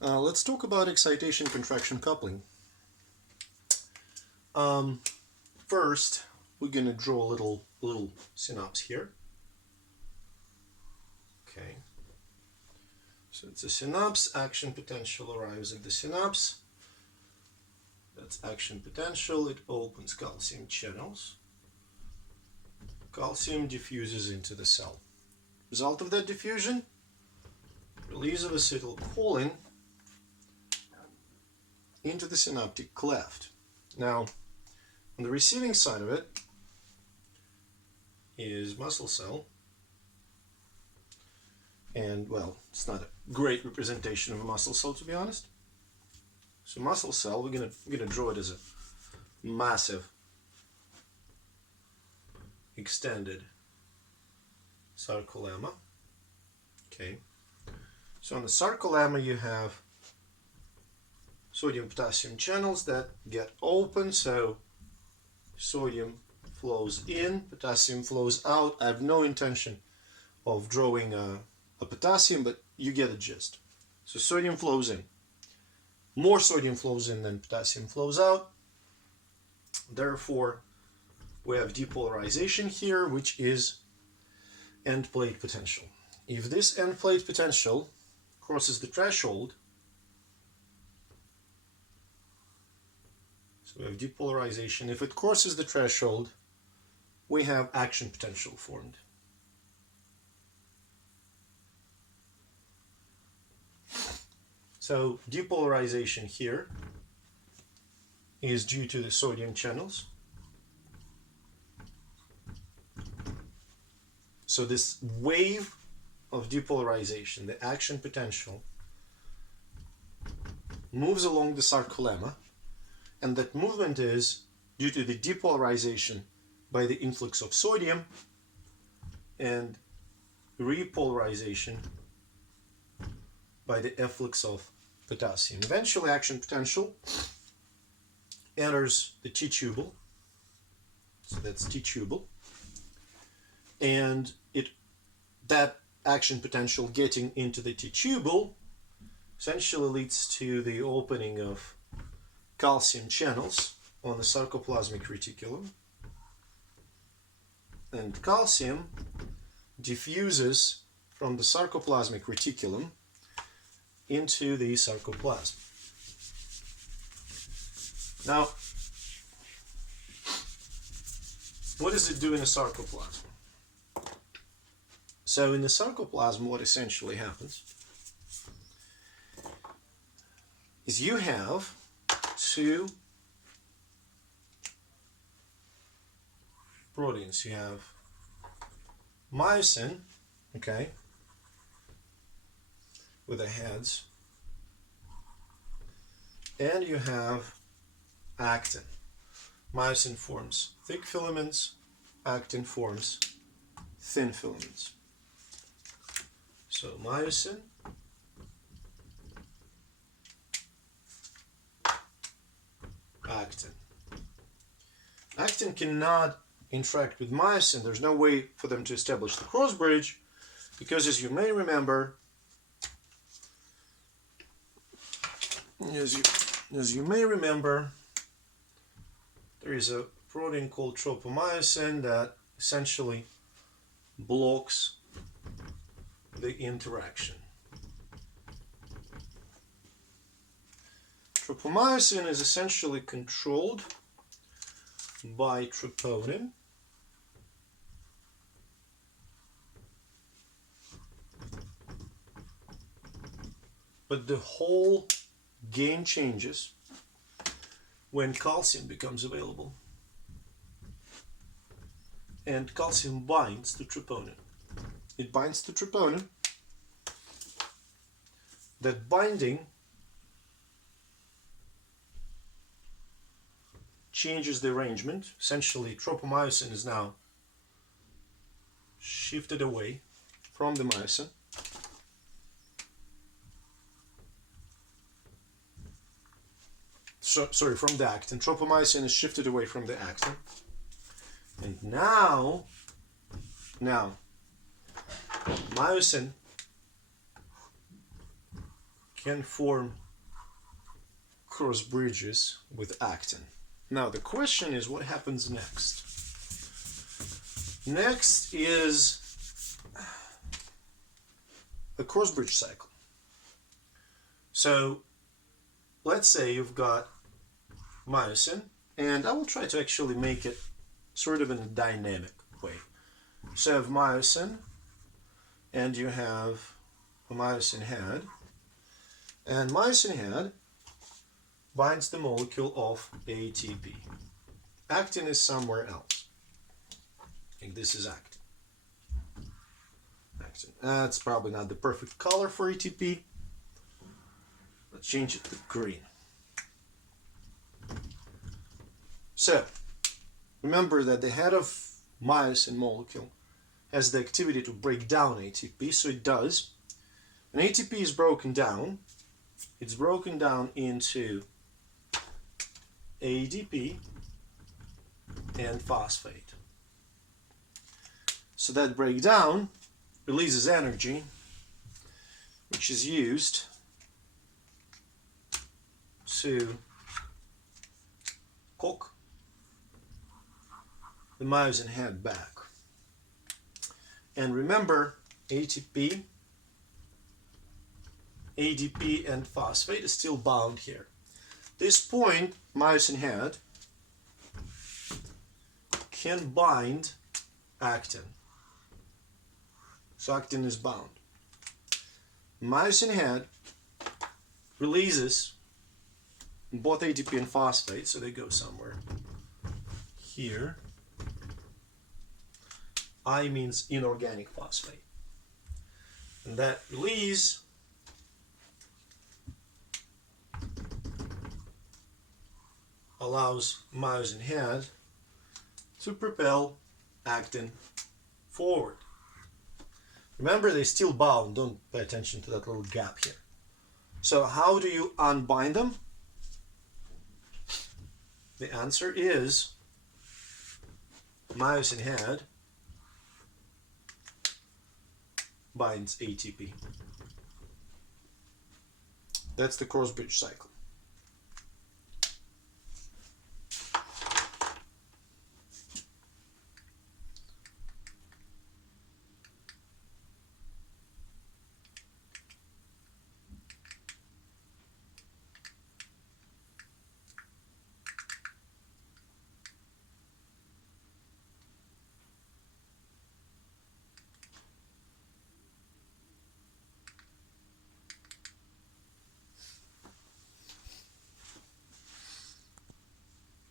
Let's talk about excitation-contraction coupling. First, we're going to draw a little synapse here. Okay. So it's a synapse. Action potential arrives at the synapse. That's action potential. It opens calcium channels. Calcium diffuses into the cell. Result of that diffusion: release of acetylcholine into the synaptic cleft. Now, on the receiving side of it is muscle cell. And, well, it's not a great representation of a muscle cell, to be honest. So muscle cell, we're gonna draw it as a massive, extended sarcolemma. Okay. So on the sarcolemma you have sodium-potassium channels that get open, so sodium flows in, potassium flows out. I have no intention of drawing a potassium, but you get the gist. So sodium flows in. More sodium flows in than potassium flows out. Therefore, we have depolarization here, which is end plate potential. If this end plate potential crosses the threshold, so we have depolarization. If it crosses the threshold, we have action potential formed. So depolarization here is due to the sodium channels. So this wave of depolarization, the action potential, moves along the sarcolemma, and that movement is due to the depolarization by the influx of sodium and repolarization by the efflux of potassium. Eventually, action potential enters the T-tubule, so that's T-tubule, and that action potential getting into the T-tubule essentially leads to the opening of calcium channels on the sarcoplasmic reticulum, and calcium diffuses from the sarcoplasmic reticulum into the sarcoplasm. Now, what does it do in a sarcoplasm? So in the sarcoplasm, what essentially happens is you have two proteins. You have myosin, okay, with the heads, and you have actin. Myosin forms thick filaments, actin forms thin filaments. So myosin, actin. Actin cannot interact with myosin. There's no way for them to establish the cross bridge, because as you may remember, there is a protein called tropomyosin that essentially blocks the interaction. Tropomyosin is essentially controlled by troponin, but the whole game changes when calcium becomes available, and calcium binds to troponin. It binds to troponin. That binding changes the arrangement. Essentially, tropomyosin is now shifted away from the myosin. From the actin. Tropomyosin is shifted away from the actin. And now, myosin can form cross bridges with actin. Now the question is, what happens next? Next is a cross bridge cycle. So let's say you've got myosin, and I will try to actually make it sort of in a dynamic way. So you have myosin, and you have a myosin head, and myosin head binds the molecule of ATP. Actin is somewhere else. I think this is actin. That's probably not the perfect color for ATP. Let's change it to green. So, remember that the head of myosin molecule has the activity to break down ATP, so it does. When ATP is broken down, it's broken down into ADP and phosphate. So that breakdown releases energy, which is used to cook the myosin head back. And remember, ATP, ADP, and phosphate is still bound here. At this point, myosin head can bind actin. So actin is bound. Myosin head releases both ATP and phosphate, so they go somewhere here. I means inorganic phosphate. And that release allows myosin head to propel actin forward. Remember, they're still bound. Don't pay attention to that little gap here. So how do you unbind them? The answer is myosin head binds ATP. That's the cross bridge cycle.